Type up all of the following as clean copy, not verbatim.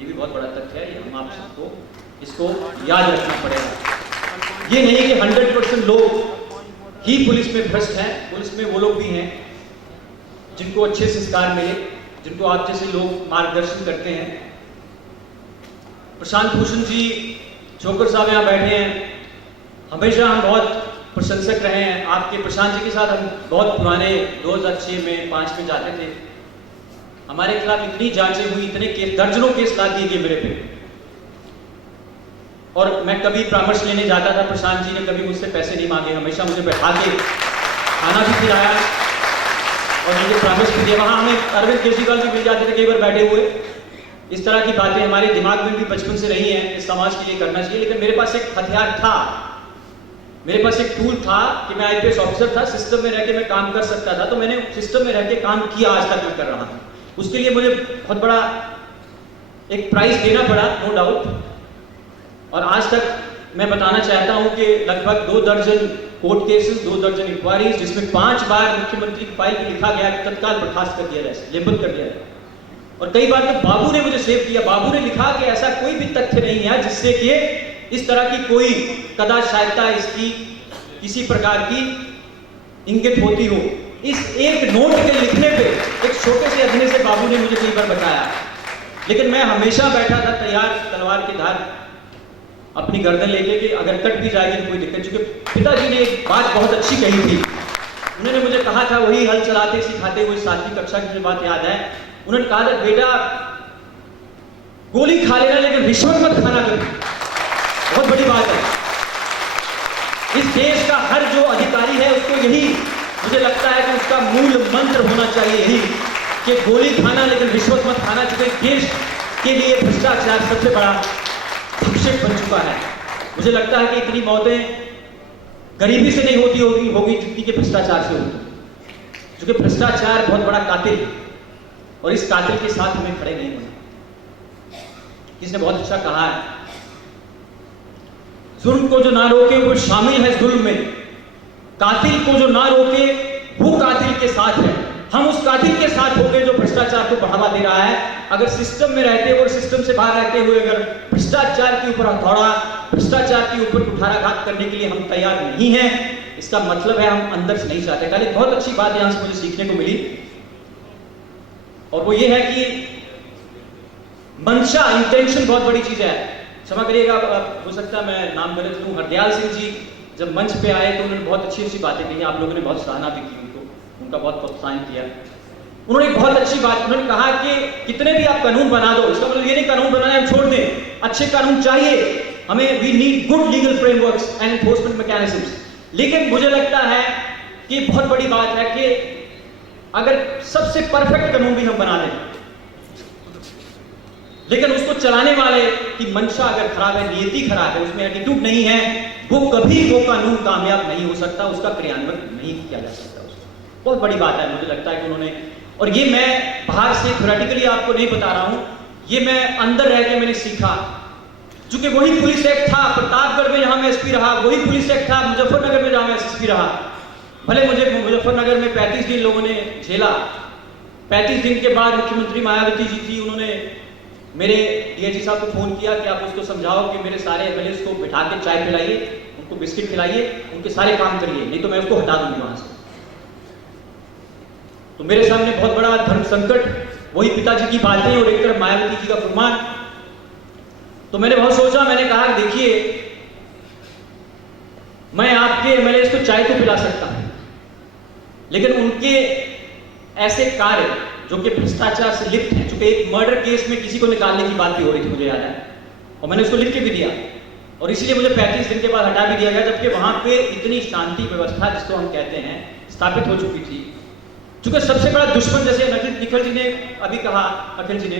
ये भी बहुत बड़ा तथ्य है, ये हम आप सबको इसको याद रखना पड़ेगा। ये नहीं कि 100% लोग ही पुलिस में भ्रष्ट हैं, पुलिस में वो लोग भी हैं जिनको अच्छे संस्कार मिले, जिनको आप जैसे लोग मार्गदर्शन करते हैं। प्रशांत भूषण जी, छोकर साहब यहाँ बैठे हैं, हमेशा हम बहुत प्रशंसक रहे हैं आपके। प्रशांत जी के साथ हम बहुत पुराने 2006 में 5 में जाते थे, हमारे खिलाफ इतनी जांचें हुई, इतने केस, दर्जनों केस ला दिए गए मेरे पे, और मैं कभी परामर्श लेने जाता था, प्रशांत जी ने कभी मुझसे पैसे नहीं मांगे, हमेशा मुझे बैठा के खाना भी खिलाया और मुझे परामर्श भी दिया। वहाँ हमें अरविंद केजरीवाल भी मिल जाते थे कई बार बैठे हुए। इस तरह की बातें हमारे दिमाग में भी बचपन से रही हैं कि समाज के लिए करना चाहिए। लेकिन मेरे पास एक हथियार था, मेरे पास एक टूल था कि मैं आईपीएस ऑफिसर था, सिस्टम में रह के मैं काम कर सकता था, तो मैंने सिस्टम में रह के काम किया, आज तक मैं कर रहा हूँ। उसके लिए मुझे बहुत बड़ा एक प्राइस देना पड़ा, नो डाउट। और आज तक मैं बताना चाहता हूं कि लगभग 2 दर्जन कोर्ट केसेस, 2 दर्जन इंक्वायरीज, जिसमें 5 बार मुख्यमंत्री की फाइल में लिखा गया कि तत्काल बर्खास्त कर दिया जाए, निलंबित कर दिया जाए। और कई बार तो बाबू ने मुझे सेव किया, बाबू ने लिखा कि ऐसा कोई भी तथ्य नहीं है जिससे कि इस तरह की कोई कदाचारता इसकी किसी प्रकार की इंगित होती हो। इस एक नोट के लिखने पे, एक छोटे से अधने से बाबू ने मुझे कई बार बताया, लेकिन मैं हमेशा बैठा था तैयार, तलवार की धार अपनी गर्दन लेके कि अगर कट भी जाएगी तो कोई दिक्कत। क्योंकि पिताजी ने एक बात बहुत अच्छी कही थी, उन्होंने मुझे कहा था, वही हल चलाते सिखाते हुए 7वीं कक्षा की मुझे बात याद है। उन्होंने कहा था, बेटा गोली खा लेना लेकिन रिश्वत मत खाना कभी। बहुत बड़ी बात है, इस देश का हर जो अधिकारी है उसको यही, मुझे लगता है कि उसका मूल मंत्र होना चाहिए यही कि गोली खाना लेकिन रिश्वत मत खाना। क्योंकि देश के लिए भ्रष्टाचार सबसे बड़ा भक्षक बन चुका है। मुझे लगता है कि इतनी मौतें गरीबी से नहीं होगी जितनी कि भ्रष्टाचार से होती, क्योंकि भ्रष्टाचार बहुत बड़ा कातिल है और इस कातिल के साथ हमें खड़े नहीं होना। किसने बहुत अच्छा कहा है, जुल्म को जो ना रोके वो शामिल है जुल्म में, कातिल को जो ना रोके वो कातिल के साथ है। हम उस कातिल के साथ होकर जो भ्रष्टाचार को बढ़ावा दे रहा है, अगर सिस्टम में रहते और सिस्टम से बाहर रहते हुए अगर भ्रष्टाचार के ऊपर हथौड़ा, भ्रष्टाचार के ऊपर कुठाराघात करने के लिए हम तैयार नहीं हैं, इसका मतलब है हम अंदर से नहीं चाहते। कल एक बहुत अच्छी बात यहां से मुझे सीखने को मिली, और वो ये है कि मंशा, इंटेंशन बहुत बड़ी चीज है। क्षमा करिएगा, हो सकता है मैं नाम गलत लूं। हरदयाल सिंह जी जब मंच पे आए तो उन्होंने बहुत अच्छी अच्छी बातें कही, आप लोगों ने बहुत सराहना भी की उनको, उनका बहुत प्रोत्साहन किया। उन्होंने एक बहुत अच्छी बात, उन्होंने कहा कि कितने भी आप कानून बना दो, इसका मतलब ये नहीं कानून बनाने हम छोड़ दें, अच्छे कानून चाहिए हमें, we need good legal frameworks and enforcement mechanisms. लेकिन मुझे लगता है कि बहुत बड़ी बात है कि अगर सबसे परफेक्ट कानून भी हम बना लें, लेकिन उसको चलाने वाले की मंशा अगर खराब है, नियति खराब है, उसमें एटीट्यूड नहीं है, वो कभी वो कानून कामयाब नहीं हो सकता, उसका क्रियान्वयन नहीं किया जा सकता। उसको बहुत बड़ी बात है, मुझे लगता है कि उन्होंने, और ये मैं बाहर से थ्योरेटिकली आपको नहीं बता रहा हूं, ये मैं अंदर रह के मैंने सीखा। चूंकि वही पुलिस एक्ट था प्रतापगढ़ में जहां मैं एसपी रहा, वही पुलिस एक्ट था मुजफ्फरनगर में जहां मैं एसपी रहा। भले मुझे मुजफ्फरनगर में 35 दिन लोगों ने झेला, 35 दिन के बाद मुख्यमंत्री मायावती जी थी, उन्होंने मेरे डीआईजी साहब को फोन किया कि आप उसको समझाओ कि मेरे सारे एमएलए को बिठा के चाय पिलाइए, उनको बिस्किट खिलाइए, उनके सारे काम करिए, नहीं तो मैं उसको हटा दूंगी वहां से। तो मेरे सामने बहुत बड़ा धर्म संकट, वही पिताजी की बातें और एक तरफ मायावती जी का फरमान। तो मैंने बहुत सोचा, मैंने कहा देखिए मैं आपके एमएलए को चाय तो पिला सकता हूं, लेकिन उनके ऐसे कार्य जो कि भ्रष्टाचार से लिप्त है, चूंकि एक मर्डर केस में किसी को निकालने की बात भी हो रही थी, मुझे याद है, और मैंने उसको लिख के भी दिया, और इसलिए मुझे 35 दिन के बाद हटा भी दिया गया, जबकि वहां पे इतनी शांति व्यवस्था जिसको हम कहते हैं स्थापित हो चुकी थी। चूंकि सबसे बड़ा दुश्मन, जैसे निखिल जी ने अभी कहा, अखिल जी ने,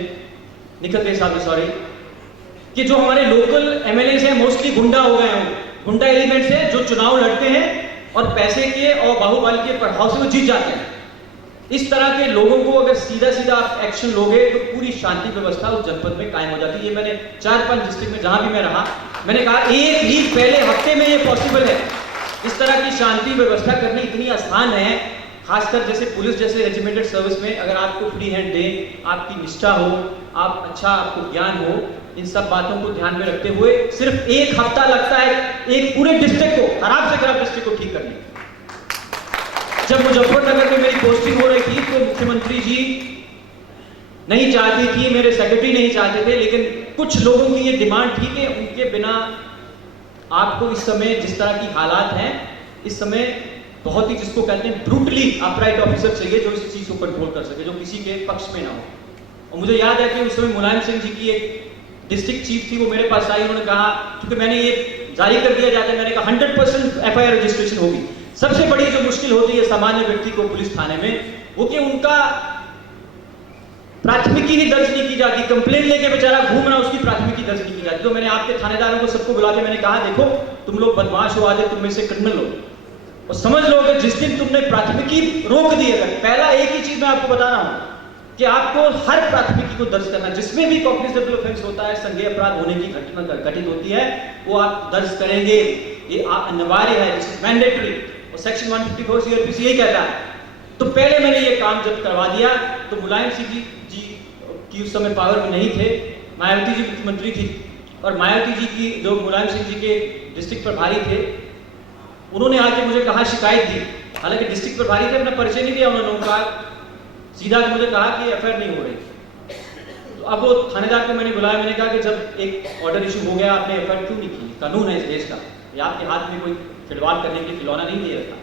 निखिल देव साहब ने, सॉरी, कि जो हमारे लोकल एमएलए हैं मोस्टली गुंडा हो गए हैं, गुंडा एलिमेंट्स हैं जो चुनाव लड़ते हैं और पैसे के और बाहुबल के प्रभाव से वो जीत जाते हैं। इस तरह के लोगों को अगर सीधा सीधा आप एक्शन लोगे तो पूरी शांति व्यवस्था उस जनपद में कायम हो जाती है। ये मैंने 4-5 डिस्ट्रिक्ट में जहां भी मैं रहा, मैंने कहा एक वीक पहले, हफ्ते में ये पॉसिबल है। इस तरह की शांति व्यवस्था करनी इतनी आसान है, खासकर जैसे पुलिस जैसे रेजिमेंटेड सर्विस में अगर आपको फ्री हैंड दें, आपकी निष्ठा हो, आप अच्छा आपको ज्ञान हो, इन सब बातों को ध्यान में रखते हुए सिर्फ 1 हफ्ता लगता है एक पूरे डिस्ट्रिक्ट को, खराब से खराब डिस्ट्रिक्ट को ठीक करने। जब मुजफ्फरनगर में मेरी पोस्टिंग हो रही थी तो मुख्यमंत्री जी नहीं चाहती थी, मेरे सेक्रेटरी नहीं चाहते थे, लेकिन कुछ लोगों की ये डिमांड थी कि उनके बिना आपको इस समय जिस तरह की हालात हैं, इस समय बहुत ही जिसको कहते हैं ब्रूटली अपराइट ऑफिसर चाहिए जो इस चीज को कंट्रोल कर सके, जो किसी के पक्ष में ना हो। और मुझे याद है कि उस समय मुलायम सिंह जी की एक डिस्ट्रिक्ट चीफ थी, वो मेरे पास आई, उन्होंने कहा, क्योंकि मैंने ये जारी कर दिया जाता है, मैंने कहा 100% एफआईआर रजिस्ट्रेशन होगी। सबसे बड़ी जो मुश्किल होती है सामान्य व्यक्ति को पुलिस थाने में, वो कि उनका प्राथमिकी ही दर्ज नहीं की जाती, कंप्लेन लेके बेचारा घूम रहा, उसकी प्राथमिकी दर्ज नहीं की जाती। तो मैंने आपके थानेदारों को सबको बुला के मैंने कहा, देखो तुम लोग बदमाश हो, आधे तुम में से क्रिमिनल हो, और समझ लो कि जिस दिन तुमने प्राथमिकी रोक दी, अगर पहला एक ही चीज मैं आपको बता रहा हूं कि आपको हर प्राथमिकी को दर्ज करना, जिसमें भी कॉग्निजेबल ऑफेंस होता है, संज्ञेय अपराध होने की घटना घटित होती है, वो आप दर्ज करेंगे, ये अनिवार्य है, मैंडेटरी, और सेक्शन 154 सीआरपीसी यही कहता है। तो पहले मैंने ये काम जब करवा दिया तो मुलायम सिंह जी की उस समय पावर में नहीं थे, मायावती जी मुख्यमंत्री थी, और मायावती जी की जो मुलायम सिंह जी के डिस्ट्रिक्ट प्रभारी थे, उन्होंने आके मुझे कहा, शिकायत दी, हालांकि डिस्ट्रिक्ट प्रभारी थे, अपना परिचय नहीं दिया उन्होंने, कहा सीधा मुझे कहा कि एफआईआर नहीं हो रही। तो अब वो थानेदार को मैंने बुलाया, मैंने कहा कि जब एक ऑर्डर इशू हो गया, आपने एफआईआर क्यों नहीं की? कानून है इस देश का, ये आपके हाथ में कोई खिलवाड़ करने के खिलौना नहीं दे रखा।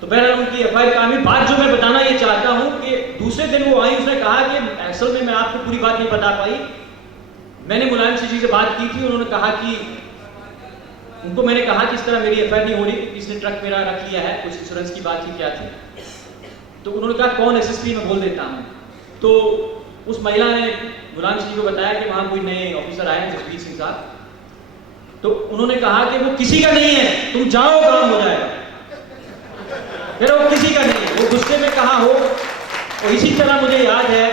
तो बहरहाल उनकी एफआईआर का बात जो मैं बताना ये चाहता हूं कि दूसरे दिन वो आई, उसने कहा कि असल में मैं आपको पूरी बात नहीं बता पाई, मैंने मुलायम सिंह जी से बात की थी, उन्होंने कहा कि उनको मैंने कहा कि इस तरह मेरी एफआईआर नहीं हो रही, इसने ट्रक मेरा रख लिया है, कुछ इंश्योरेंस की बात थी, क्या थी। तो उन्होंने कहा कौन एसएसपी, मैं बोल देता हूं। तो उस महिला ने मुलायम सिंह जी को बताया कि वहां कोई नए ऑफिसर आए हैं, जसवीर सिंह साहब। तो उन्होंने कहा कि वो किसी का नहीं है, तुम जाओ, काम हो जाएगा। फिर वो किसी का नहीं है, वो गुस्से में कहा हो। और इसी तरह मुझे याद है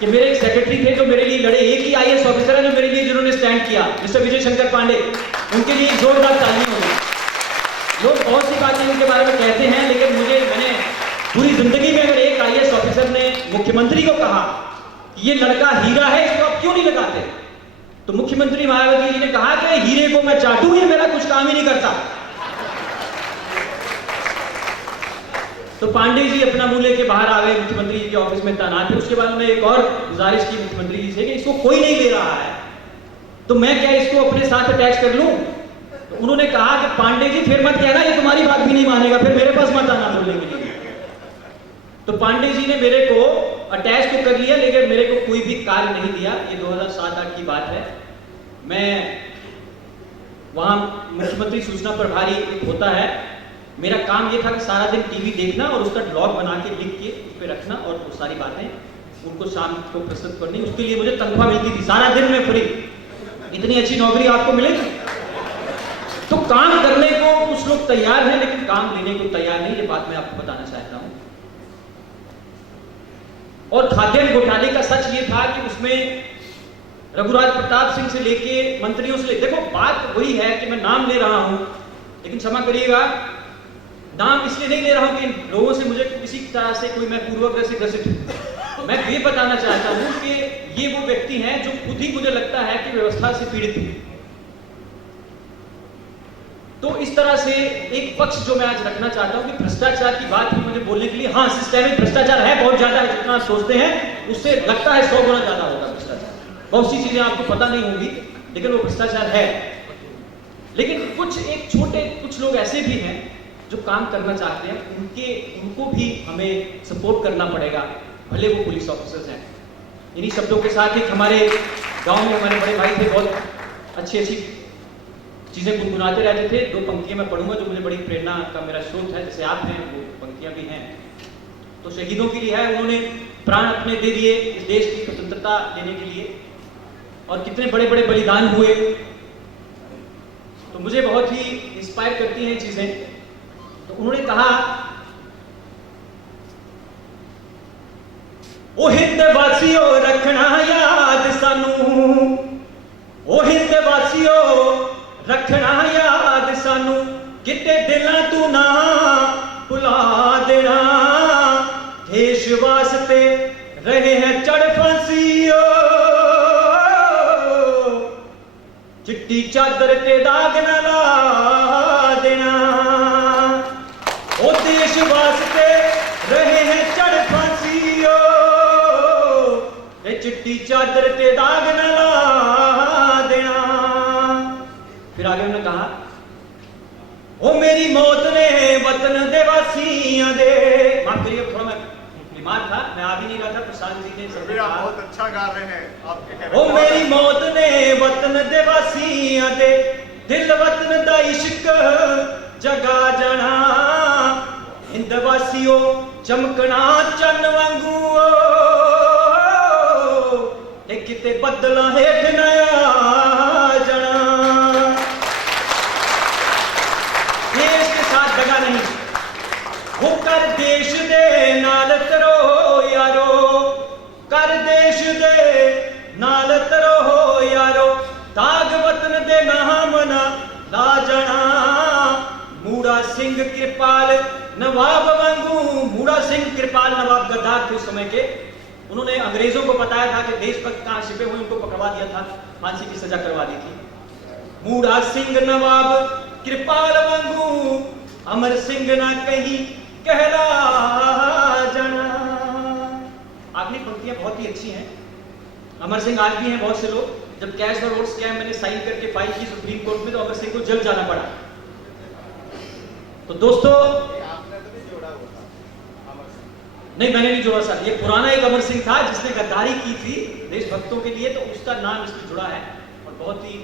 कि मेरे एक सेक्रेटरी थे जो मेरे लिए लड़े, एक ही आईएएस ऑफिसर है जो मेरे लिए जिन्होंने स्टैंड किया, मिस्टर विजय शंकर पांडे, उनके लिए जोरदार तालियां होगी। लोग बहुत सी बातें उनके बारे में कहते हैं, लेकिन मैंने पूरी जिंदगी में अगर एक आईएएस ऑफिसर ने मुख्यमंत्री को कहा कि ये लड़का हीरा है, इसको आप क्यों नहीं लगाते, तो मुख्यमंत्री मायावती जी ने कहा कि हीरे को मैं चाटूं, ये मेरा कुछ काम ही नहीं करता। तो पांडे जी अपना मुंह लेके बाहर आ गए, मुख्यमंत्री जी के ऑफिस में तैनात थे। उसके बाद उन्होंने एक और गुजारिश की मुख्यमंत्री जी से कि इसको कोई नहीं ले रहा है, तो मैं क्या इसको अपने साथ अटैच कर लूं? तो उन्होंने कहा कि पांडे जी फिर मत कहना, ये तुम्हारी बात भी नहीं मानेगा, फिर मेरे पास मत आना बोलने के लिए। तो पांडे जी ने मेरे को अटैच तो कर लिया, लेकिन मेरे को कोई भी कार्य नहीं दिया। ये 2007-8 की बात है। मैं वहां मुख्यमंत्री सूचना प्रभारी एक होता है, मेरा काम ये था कि सारा दिन टीवी देखना और उसका ब्लॉग बना के लिख के उस पर रखना, और वो सारी बातें उनको शाम को प्रस्तुत करनी। उसके लिए मुझे तनख्वाह मिलती थी, सारा दिन में फ्री। इतनी अच्छी नौकरी आपको मिलेगी? तो काम करने को कुछ लोग तैयार हैं, लेकिन काम लेने को तैयार नहीं, ये बात मैं आपको बताना चाहता हूं। और खाद्यान्न घोटाले का सच ये था कि उसमें रघुराज प्रताप सिंह से लेके मंत्रियों से लेके, देखो बात वही है कि मैं नाम ले रहा हूं, लेकिन क्षमा करिएगा, नाम इसलिए नहीं ले रहा हूं कि लोगों से मुझे किसी तरह से कोई मैं पूर्वाग्रह से ग्रसित हूं। मैं ये बताना चाहता हूं कि ये वो व्यक्ति हैं जो खुद ही मुझे लगता है कि व्यवस्था से पीड़ित हैं। तो इस तरह से एक पक्ष जो मैं आज रखना चाहता हूं कि भ्रष्टाचार की बात ही मुझे बोलने के लिए, हाँ सिस्टेमिक भ्रष्टाचार है, बहुत ज्यादा है, जितना आप सोचते हैं उससे लगता है 100 गुना ज्यादा होगा भ्रष्टाचार। बहुत सी चीजें आपको पता नहीं होंगी, लेकिन वो भ्रष्टाचार है। लेकिन कुछ लोग ऐसे भी हैं जो काम करना चाहते हैं, उनको भी हमें सपोर्ट करना पड़ेगा, भले वो पुलिस ऑफिसर्स हैं। इन्हीं शब्दों के साथ एक हमारे गांव में हमारे बड़े भाई थे, बहुत अच्छी चीजें गुनगुनाते रहते थे। 2 पंक्तियां मैं पढ़ूंगा जो मुझे बड़ी प्रेरणा का मेरा स्रोत है, जैसे आप हैं, वो पंक्तियां भी हैं। तो शहीदों के लिए है, उन्होंने प्राण अपने दे दिए इस देश की स्वतंत्रता लेने के लिए, और कितने बड़े बड़े बलिदान हुए। तो मुझे बहुत ही इंस्पायर करती हैं चीजें। तो उन्होंने कहा, ओ हिंद वासियों रखना याद सानू, ओ हिंद वासियों रखना याद सानू, किते दिलां तू ना बुला देना, देश वास्ते रहे हैं चढ़ फांसियों, चिट्टी चादर ते दाग न ला देना। ओ देश वास्ते रहे हैं चढ़ फांसियों, चिट्टी चादर ते दाग न ला देना। फिर आगे उन्होंने कहा, ओ मेरी मौत ने वतन दे वासियां दे, माफ करिए थोड़ा मैं बीमार था, मैं आ भी नहीं रहा था, प्रशांत जी ने आप बहुत अच्छा गा रहे हैं आपके। ओ मेरी मौत ने वतन दे वासियां दे, दिल वतन दा इश्क जगा जाना, हिंद वासियों चमकना चन्न वांगू, किते बदला हेठ न आ जाना। देश के साथ दगा नहीं, वो कर देश दे नाल तरो यारो, कर देश दे नाल तरो यारो, दाग वतन दे नाम ना ला जाना। मूड़ा सिंह कृपाल नवाब वांगू, मूड़ा सिंह कृपाल नवाब गद्दार थे उस समय के, उन्होंने अंग्रेजों को बताया था कि देशभक्त कहां छिपे हुए, उनको पकड़वा दिया था, फांसी की सजा करवा दी थी। मूड़ा सिंह नवाब कृपाल वांगू, अमर सिंह ना कहीं कहला जाना। आखिरी पंक्तियां बहुत ही अच्छी हैं। अमर सिंह आज भी हैं बहुत से लोग, जब कैश और वोट स्कैम मैंने साइन करके फाइल की सुप्रीम कोर्ट में, तो अमर सिंह को जल जाना पड़ा। तो दोस्तों नहीं, मैंने नहीं जोड़ा सर, ये पुराना एक अमर सिंह था जिसने गद्दारी की थी देशभक्तों के लिए, तो उसका नाम इसमें जुड़ा है और बहुत ही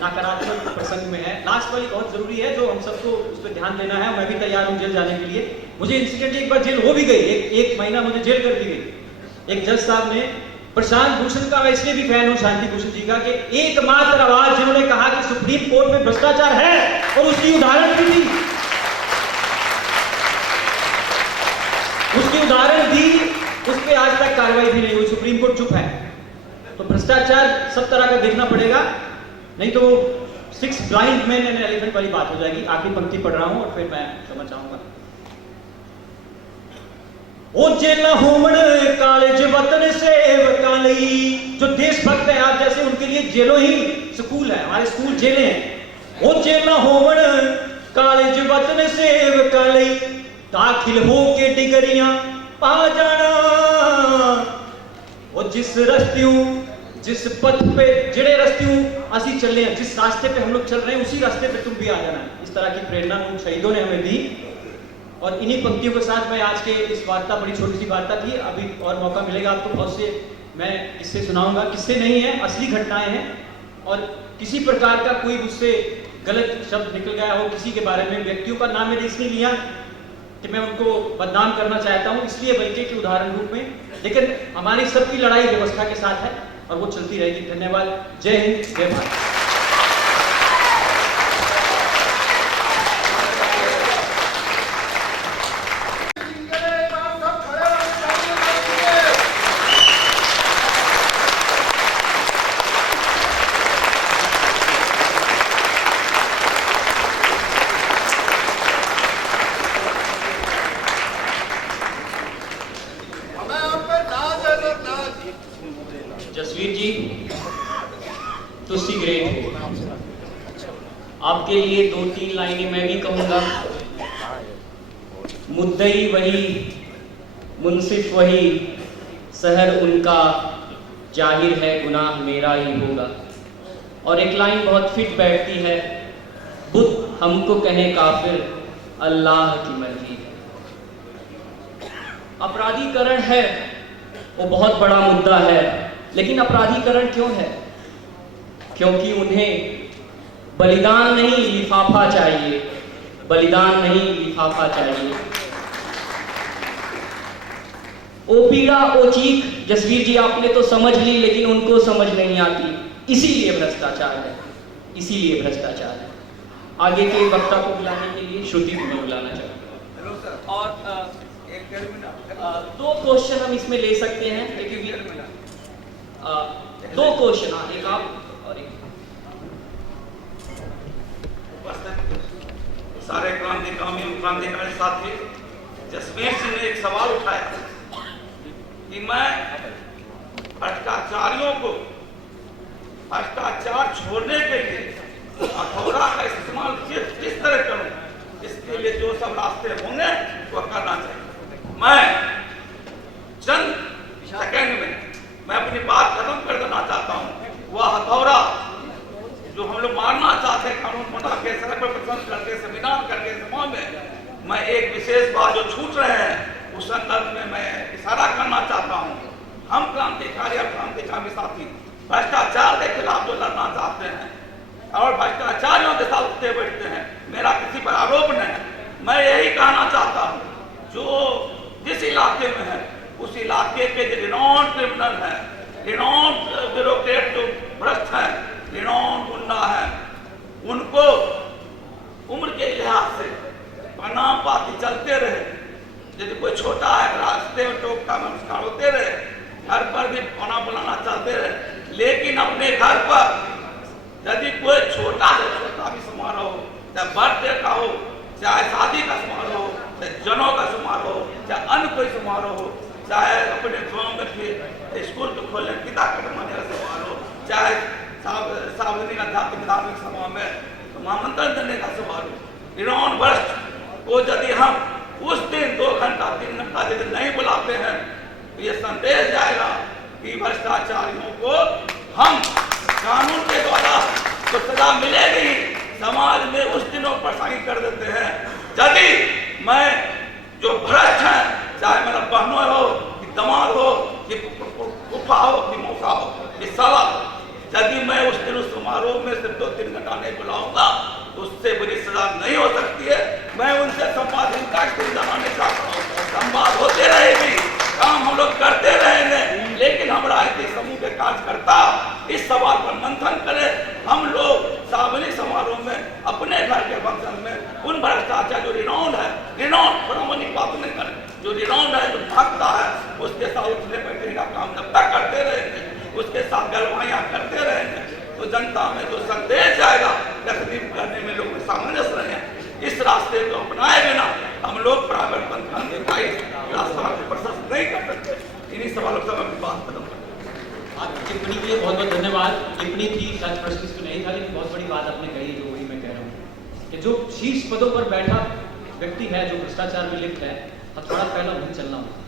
नकारात्मक प्रसंग में है। लास्ट वाली बहुत जरूरी है, जो हम सबको उस पर ध्यान देना है। मैं भी तैयार हूं जेल जाने के लिए। मुझे इंसिडेंटली एक बार जेल हो भी गई, एक महीना मुझे जेल कर दी गई। एक जज साहब ने, प्रशांत भूषण का मैं इसलिए भी फैन हूं, शांति भूषण जी का, कि एकमात्र आवाज जिन्होंने कहा कि सुप्रीम कोर्ट में भ्रष्टाचार है, और उसकी उदाहरण भी दी, उसकी उदाहरण दी, उस पर आज तक कार्रवाई भी नहीं हुई, सुप्रीम कोर्ट चुप है। तो भ्रष्टाचार सब तरह का देखना पड़ेगा, नहीं तो 6 ब्लाइंड मैन एंड एलिफेंट वाली बात हो जाएगी। आखिरी पंक्ति पढ़ रहा हूं और फिर मैं समझ जाऊंगा। ओ जेला होमन कॉलेज वतन सेवकां लई, जो देशभक्त है आप जैसे, उनके लिए जेलों ही स्कूल है, हमारे स्कूल जेलें हैं। ओ जेला होमन कॉलेज वतन सेवकां लई, दाखिल हो के डिगरियां पा जाना। और जिस रस्तियों, जिस पथ पे, जेड़े रस्तियों असी चले हैं, जिस रास्ते पे हम लोग चल रहे हैं, उसी रास्ते पे तुम भी आ जाना। इस तरह की प्रेरणा उन शहीदों ने हमें दी। और इन्हीं पंक्तियों के साथ मैं आज के इस वार्ता, बड़ी छोटी सी वार्ता थी, अभी और मौका मिलेगा आपको, बहुत से मैं किस्से सुनाऊंगा। किस्से नहीं है, असली घटनाएं हैं, और किसी प्रकार का कोई मुझसे गलत शब्द निकल गया हो किसी के बारे में, व्यक्तियों का नाम मैंने इसलिए लिया कि मैं उनको बदनाम करना चाहता हूं, इसलिए बल्कि कि उदाहरण रूप में, लेकिन हमारी सबकी लड़ाई व्यवस्था के साथ है और वो चलती रहेगी। धन्यवाद। जय हिंद, जय भारत। जसवीर जी, तुसी ग्रेट हो। आपके लिए 2-3 लाइनें मैं भी कहूंगा। मुद्दई वही, मुंसिफ वही, सहर उनका, जाहिर है गुनाह मेरा ही होगा। और एक लाइन बहुत फिट बैठती है, बुद्ध हमको कहे काफिर, अल्लाह की मर्जी है। अपराधीकरण है, वो बहुत बड़ा मुद्दा है, लेकिन अपराधीकरण क्यों है? क्योंकि उन्हें बलिदान नहीं लिफाफा चाहिए, बलिदान नहीं लिफाफा चाहिए। ओ पीड़ा ओ चीख, जसवीर जी आपने तो समझ ली, लेकिन उनको समझ नहीं आती, इसीलिए भ्रष्टाचार है, इसीलिए भ्रष्टाचार है। आगे के वक्ता को बुलाने के लिए श्रुति को बुलाना चाहूँगा। और 2 क्वेश्चन हम इसमें ले सकते हैं, क्योंकि 2 क्वेश्चन, एक आप और एक। सारे क्रांतिकामी प्रोग्राम देखने वाले साथी जसवीर सिंह ने एक सवाल उठाया कि मैं भ्रष्टाचारियों को भ्रष्टाचार छोड़ने के लिए हथौड़ा का इस्तेमाल किस तरह करूं, इसके लिए जो सब रास्ते होंगे वो करना चाहिए। मैं चंद सेकंड में मैं अपनी बात खत्म कर देना चाहता हूं। वह हथौड़ा जो हम लोग मारना चाहते हैं कानून बना के, सड़क पर प्रदर्शन करके, सेमिनार करके, समाज में, मैं एक विशेष बात जो छूट रहे हैं उस संदर्भ में मैं इशारा करना चाहता हूं। हम क्रांतिकारी और क्रांतिकारी साथी भ्रष्टाचार के खिलाफ जो लड़ना चाहते हैं और भ्रष्टाचारियों के साथ उठते बैठते हैं, मेरा किसी पर आरोप नहीं है। मैं यही कहना चाहता हूं जो जिस इलाके में है उस इलाके के जो रिनॉन्ड क्रिमिनल है, रिनॉन्ड ब्यूरोक्रेट जो भ्रष्ट है, रिनॉन्ड गुंडा है, उनको उम्र के लिहाज से प्रणाम पाती चलते रहे। यदि कोई छोटा है रास्ते में टोकता नमस्कार होते रहे, घर पर भी खाना बनाना चलते रहे, लेकिन अपने घर पर यदि कोई छोटा से छोटा भी समारोह हो, चाहे बर्थडे का हो, चाहे शादी का समारोह हो, चाहे जनों का समारोह हो, चाहे अन्य कोई समारोह हो, चाहे अपने गाँव में भी स्कूल को खोलने पिता कटवाने का समारोह, चाहे सार्वजनिक आध्यात्मिक धार्मिक सभा में आमंत्रण देने का समारोह, रिनॉन्ड भ्रष्ट को यदि हम उस दिन 2 घंटा 3 घंटा यदि नहीं बुलाते हैं तो ये संदेश जाएगा कि भ्रष्टाचारियों को हम कानून के द्वारा तो सजा मिलेगी, समाज में उस दिनों परेशानी कर देते हैं। यदि मैं जो भ्रष्ट है, चाहे मेरा बहनों हो कि दामाद हो कि फूफा हो कि मौसा हो कि साला, यदि मैं उस दिन उस समारोह में सिर्फ 2-3 घंटा नहीं बुलाऊंगा तो उससे बड़ी सजा नहीं हो सकती है। मैं उनसे संवादहीनता की जमाने चाहता हूँ, संवाद होते रहेगी, काम हम लोग करते रहेंगे, लेकिन हम राजनीतिक समूह के कार्यकर्ता इस सवाल पर मंथन करें। हम लोग सार्वजनिक समारोह में, अपने घर के फंक्शन में उन भ्रष्टाचार जो रिनॉन्ड है, रिनॉन्ड प्रामाणिक बात नहीं करें, जो रिनॉन्ड है, जो भागता है, उसके साथ उठने बैठने का काम जब तक करते रहेंगे, उसके साथ गलवाइयाँ करते रहेंगे तो जनता में जो संदेश जाएगा तकलीफ करने में लोग सामंजस्य रहे। इस रास्ते को अपनाए बिना हम लोग प्राइवेट पंथ का रास्ता प्रशस्त नहीं कर सकते। इन्हीं सवालों से मैं बात खत्म करता हूं। आपकी टिप्पणी के लिए बहुत बहुत धन्यवाद। टिप्पणी थी, सच प्रश्न इसमें नहीं था, लेकिन बहुत बड़ी बात आपने कही जो वही मैं कह रहा हूँ कि जो शीर्ष पदों पर बैठा व्यक्ति है जो भ्रष्टाचार में लिप्त है, हथौड़ा पहला वही चलना होगा।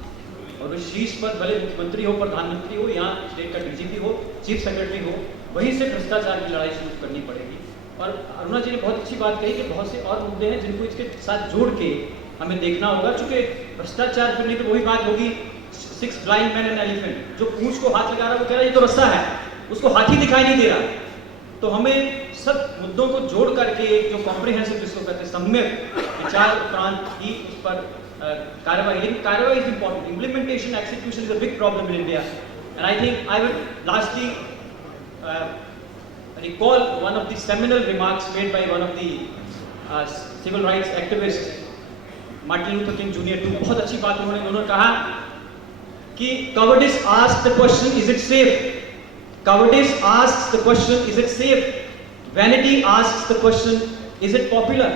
और वो शीर्ष पद भले मुख्यमंत्री हो, प्रधानमंत्री हो, यहाँ स्टेट का डीजीपी हो, चीफ सेक्रेटरी हो, वहीं से भ्रष्टाचार की लड़ाई शुरू करनी पड़ेगी। और अरुणा जी ने बहुत अच्छी बात कही कि बहुत से और मुद्दे हैं जिनको इसके साथ जोड़ के हमें देखना होगा, क्योंकि भ्रष्टाचार फिर नहीं तो वही बात होगी 6 blind men and elephant। जो पूंछ को हाथ लगा रहा है वो कह रहा है ये तो रस्सा है, उसको हाथी दिखाई नहीं दे रहा। तो हमें सब मुद्दों को जोड़ करके एक जो कॉम्प्रिहेंसिव जिसको कहते हैं सम्यक विचार उपरांत ही उस पर कार्रवाई, लेकिन कार्रवाई is important, implementation execution is a big problem in India. And I think I will lastly recall one of the seminal remarks made by one of the civil rights activists, Martin Luther King Jr. too। बहुत अच्छी बात उन्होंने कहा कि cowardice asks the question, is it safe? Cowardice asks the question, is it safe? Vanity asks the question, is it popular?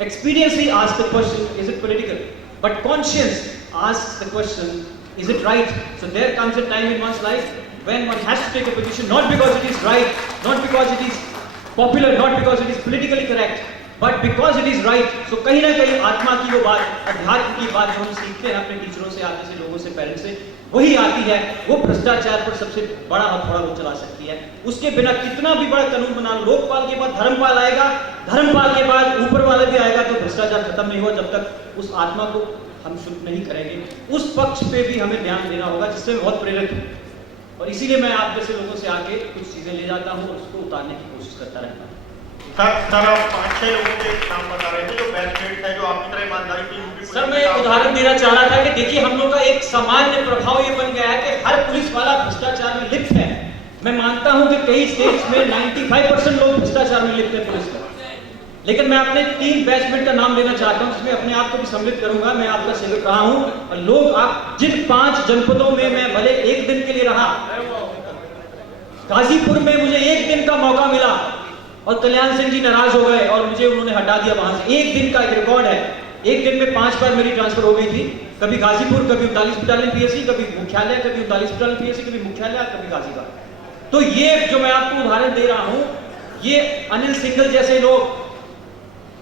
Expediency asks the question, is it political? But conscience asks the question, is it right? So there comes a time in one's life when one has to take a position, not because it is right, not because it is popular, not because it is politically correct, but because it is right। So कहीं ना कहीं आत्मा की वो बात, अध्यात्म की बात जो हम सीखते हैं अपने टीचरों से, आगे से लोगों से, पेरेंट्स से, वही आती है। वो भ्रष्टाचार पर सबसे बड़ा हथौड़ा वो चला सकती है। उसके बिना कितना भी बड़ा कानून बना लो, लोकपाल के बाद धर्मपाल आएगा, धर्मपाल के बाद ऊपर वाले भी आएगा, तो भ्रष्टाचार खत्म नहीं हुआ जब तक उस आत्मा को हम शुद्ध नहीं करेंगे। उस पक्ष पे भी हमें ध्यान देना होगा जिससे मैं बहुत प्रेरित हूँ, और इसीलिए मैं आप जैसे लोगों से आके कुछ चीजें ले जाता हूँ और उसको उतारने की कोशिश करता रहता हूँ। सर आप 5-6 लोगों के नाम बता रहे थे जो बैचमेट है, जो आपकी तरह ईमानदारी की। सर मैं उदाहरण देना चाह रहा था कि देखिए हम लोग का एक सामान्य प्रभाव ये बन गया है कि हर पुलिस वाला भ्रष्टाचार में लिप्त है। मैं मानता हूँ कि कई स्टेट्स में 95% लोग भ्रष्टाचार में लिप्त है पुलिस का, लेकिन मैं अपने 3 बैचमेट का नाम लेना चाहता हूँ जिसमें अपने आप को भी सम्मिलित करूंगा। मैं आपका सेवक रहा हूँ और लोग आप जिन 5 जनपदों में मैं भले 1 दिन के लिए रहा, गाजीपुर में मुझे 1 दिन का मौका मिला और कल्याण सिंह जी नाराज हो गए और मुझे उन्होंने हटा दिया वहां से। एक दिन का एक रिकॉर्ड है, एक दिन में 5 बार मेरी ट्रांसफर हो गई थी, कभी गाजीपुर, कभी 39 बटालियन पीएससी, कभी मुख्यालय, कभी 39 बटालियन पीएससी, कभी मुख्यालय, कभी गाजीपुर। तो ये जो मैं आपको उदाहरण दे रहा हूं, ये अनिल सिंघल जैसे लोग,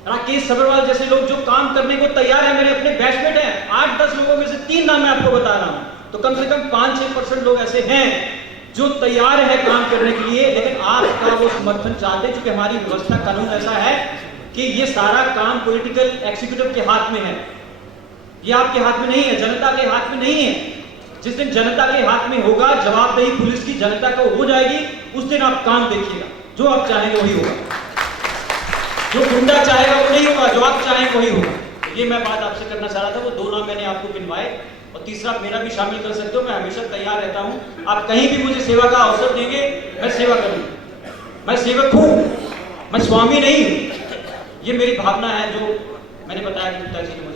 राकेश सबरवाल जैसे लोग जो काम करने को तैयार है, मेरे अपने बैचमेट हैं। 8-10 लोगों में से 3 नाम मैं आपको बता रहा हूं। तो कम से कम 5-6% लोग ऐसे हैं जो तैयार है काम करने के लिए, लेकिन आपका वो समर्थन चाहते हैं। चूंकि हमारी व्यवस्था कानून ऐसा है कि ये सारा काम पॉलिटिकल एग्जीक्यूटिव के हाथ में है, ये आपके हाथ में नहीं है, जनता के हाथ में नहीं है। जिस दिन जनता के हाथ में होगा, जवाबदेही पुलिस की जनता को हो जाएगी, उस दिन आप काम देखिएगा। जो आप चाहेंगे वही होगा, जो गुंडा चाहेगा वो नहीं होगा, जो आप चाहेंगे वही होगा। ये मैं बात आपसे करना चाह रहा था। वो 2 नाम मैंने आपको गिनवाए, और तीसरा मेरा भी शामिल कर सकते हो। मैं हमेशा तैयार रहता हूं, आप कहीं भी मुझे सेवा का अवसर देंगे, मैं सेवा करूंगा। मैं सेवक हूं, मैं स्वामी नहीं हूं। ये मेरी भावना है जो मैंने बताया कि पिताजी ने